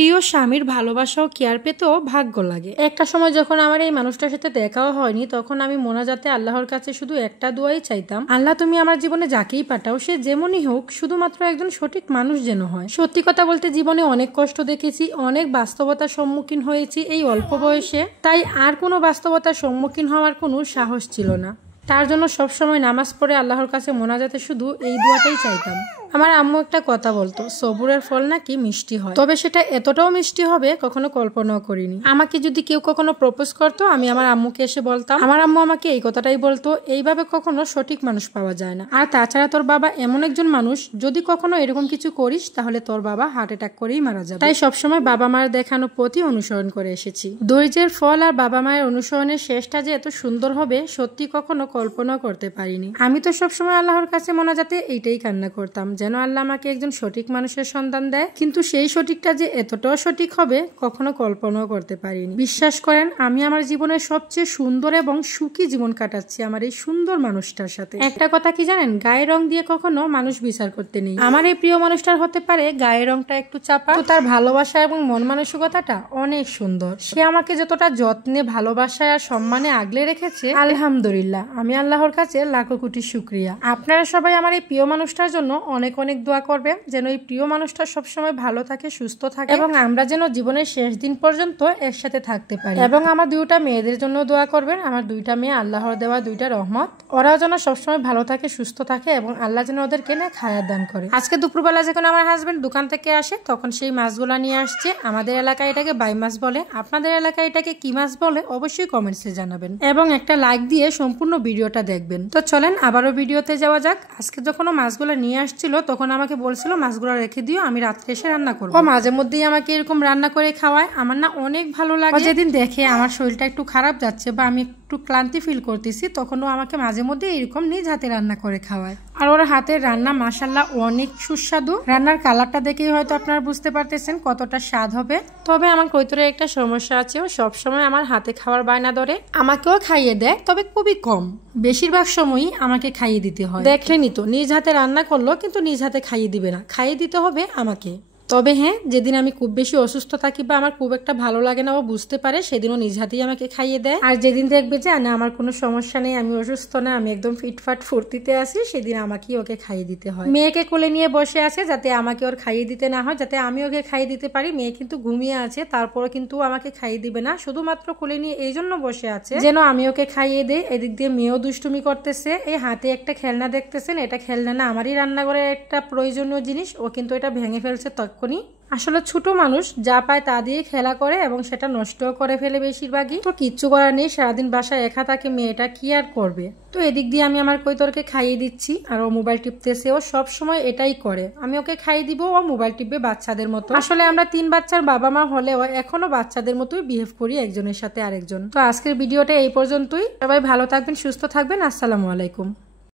প্রিয় স্বামীর ভালোবাসা ও কেয়ার পেতেও ভাগ্য লাগে। একটা সময় যখন আমার এই মানুষটার সাথে দেখাও হয়নি, তখন আমি মোনাজাতে আল্লাহর কাছে শুধু একটা দোয়াই চাইতাম, আল্লাহ তুমি আমার জীবনে যাকেই পাঠাও সে যেমনই হোক, শুধুমাত্র একজন সঠিক মানুষ যেন হয়। সত্যি কথা বলতে জীবনে অনেক কষ্ট দেখেছি, অনেক বাস্তবতার সম্মুখীন হয়েছি এই অল্প বয়সে, তাই আর কোনো বাস্তবতার সম্মুখীন হওয়ার কোনো সাহস ছিল না। তার জন্য সবসময় নামাজ পড়ে আল্লাহর কাছে মোনাজাতে শুধু এই দোয়াটাই চাইতাম। আমার আম্মু একটা কথা বলতো, সবুরের ফল নাকি মিষ্টি হয়, তবে সেটা এতটাও মিষ্টি হবে কখনো কল্পনাও করিনি। আমাকে যদি কেউ কখনো প্রপোজ করতো, আমি আমার আম্মুকে এসে বলতাম, আমার আম্মু আমাকে এই কথাটাই বলতো, এইভাবে কখনো সঠিক মানুষ পাওয়া যায় না। আর তাছাড়া তোর বাবা এমন একজন মানুষ, যদি কখনো এরকম কিছু করিস তাহলে তোর বাবা হার্ট অ্যাটাক করেই মারা যাবে। তাই সবসময় বাবা মায়ের দেখানো পথই অনুসরণ করে এসেছি। ধৈর্যের ফল আর বাবা মায়ের অনুসরণের শেষটা যে এত সুন্দর হবে সত্যি কখনো কল্পনাও করতে পারিনি। আমি তো সবসময় আল্লাহর কাছে মোনাজাতে এইটাই কান্না করতাম, যেন আল্লাহ আমাকে একজন সঠিক মানুষের সন্তান দেয়, কিন্তু সেই সঠিকটা যে এতটাও সঠিক হবে কখনো কল্পনাও করতে পারিনি। বিশ্বাস করেন, আমি আমার জীবনের সবচেয়ে সুন্দর এবং সুখী জীবন কাটাচ্ছি আমার এই সুন্দর মানুষটার সাথে। একটা কথা কি জানেন, গায়ের রং দিয়ে কখনো মানুষ বিচার করতে নেই। আমার এই প্রিয় মানুষটার হতে পারে গায়ের রংটা একটু চাপা, তো তার ভালোবাসা এবং মন মানসিকতাটা অনেক সুন্দর। সে আমাকে যতটা যত্নে, ভালোবাসায় আর সম্মানে আগলে রেখেছে, আলহামদুলিল্লাহ, আমি আল্লাহর কাছে লাখো কোটি শুকরিয়া। আপনারা সবাই আমার এই প্রিয় মানুষটার জন্য অনেক অনেক দোয়া করবেন, যেন এই প্রিয় মানুষটা সবসময় ভালো থাকে, সুস্থ থাকে এবং আমরা যেন জীবনের শেষ দিন পর্যন্ত একসাথে থাকতে পারি। এবং আমার দুইটা মেয়েদের জন্য দোয়া করবেন, আমার দুইটা মেয়ে আল্লাহর দেওয়া দুইটা রহমত, ওরাও যেন সবসময় ভালো থাকে, সুস্থ থাকে এবং আল্লাহ যেন ওদেরকে না খায়াত দান করে। আজকে দুপুরবেলা যখন আমার হাজবেন্ড দোকান থেকে আসে, তখন সেই মাছগুলা নিয়ে আসছে। আমাদের এলাকায় এটাকে বাই মাছ বলে, আপনাদের এলাকায় এটাকে কি মাছ বলে অবশ্যই কমেন্টসে জানাবেন এবং একটা লাইক দিয়ে সম্পূর্ণ ভিডিওটা দেখবেন। তো চলেন আবারও ভিডিওতে যাওয়া যাক। আজকে যখন ও মাছগুলো নিয়ে আসছিল, তখন আমাকে বলছিল মাছগুলো রেখে দিও, আমি রাত্রে এসে রান্না করবো। ও মাঝে মধ্যেই আমাকে এরকম রান্না করে খাওয়ায়, আমার না অনেক ভালো লাগে। যেদিন দেখে আমার শরীরটা একটু খারাপ যাচ্ছে বা আমি একটু ক্লান্তি ফিল করতেছি, তখন ও আমাকে মাঝে মধ্যে এরকম নিজ হাতে রান্না করে খাওয়ায়। আর ওর হাতের রান্না মাশাআল্লাহ অনেক সুস্বাদু। রান্নার কালারটা দেখেই হয়তো আপনারা বুঝতে পারতেছেন কতটা স্বাদ হবে। তবে আমার কৈতরে একটা সমস্যা আছে, ও সবসময় আমার হাতে খাওয়ার বায়না ধরে, আমাকেও খাইয়ে দেয়, তবে খুবই কম। বেশিরভাগ সময়ই আমাকে খাইয়ে দিতে হয়। দেখলেনি তো, নিজ হাতে রান্না করলো কিন্তু নিজ হাতে খাইয়ে দিবে না, খাইয়ে দিতে হবে আমাকে। তবে হ্যাঁ, যেদিন আমি খুব বেশি অসুস্থ থাকি বা আমার খুব একটা ভালো লাগে না, ও বুঝতে পারে, সেদিনও নিজ হাতেই আমাকে খাইয়ে দেয়। আর যেদিন দেখবে যে না আমার কোনো সমস্যা নেই, আমি অসুস্থ না, আমি একদম ফিটফাট ফুর্তিতে আছি, সেদিন আমাকেই ওকে খাইয়ে দিতে হয়। মেয়েকে কোলে নিয়ে বসে আছে যাতে আমাকে ওর খাইয়ে দিতে না হয়, যাতে আমি ওকে খাইয়ে দিতে পারি। মেয়ে কিন্তু ঘুমিয়ে আছে, তারপরও কিন্তু আমাকে খাইয়ে দিবে না, শুধুমাত্র কোলে নিয়ে এই জন্য বসে আছে যেন আমি ওকে খাইয়ে দেই। এদিক দিয়ে মেয়েও দুষ্টুমি করতেছে। এই হাতে একটা খেলনা দেখতেছেন, এটা খেলনা না, আমারই রান্নাঘরের একটা প্রয়োজনীয় জিনিস। ও কিন্তু এটা ভেঙে ফেলছে তখনই। আসলে ছোট মানুষ যা পায় তা দিয়ে খেলা করে এবং সেটা নষ্টও করে ফেলে বেশিরভাগই। তো কিচ্ছু করার নেই, সারাদিন বাসায় একা থাকে, মেয়েটা কি আর করবে। তো এদিক দিয়ে আমি আমার কৈতরকে খাইয়ে দিচ্ছি আর ও মোবাইল টিপতেছে। ও সব সময় এটাই করে, আমি ওকে খাইয়ে দিব, ও মোবাইল টিপবে বাচ্চাদের মতো। আসলে আমরা 3 বাচ্চার বাবা মা হলেও এখনো বাচ্চাদের মতোই বিহেভ করি একজনের সাথে আরেকজন। তো আজকের ভিডিওটা এই পর্যন্তই। সবাই ভালো থাকবেন, সুস্থ থাকবেন। আসসালামু আলাইকুম।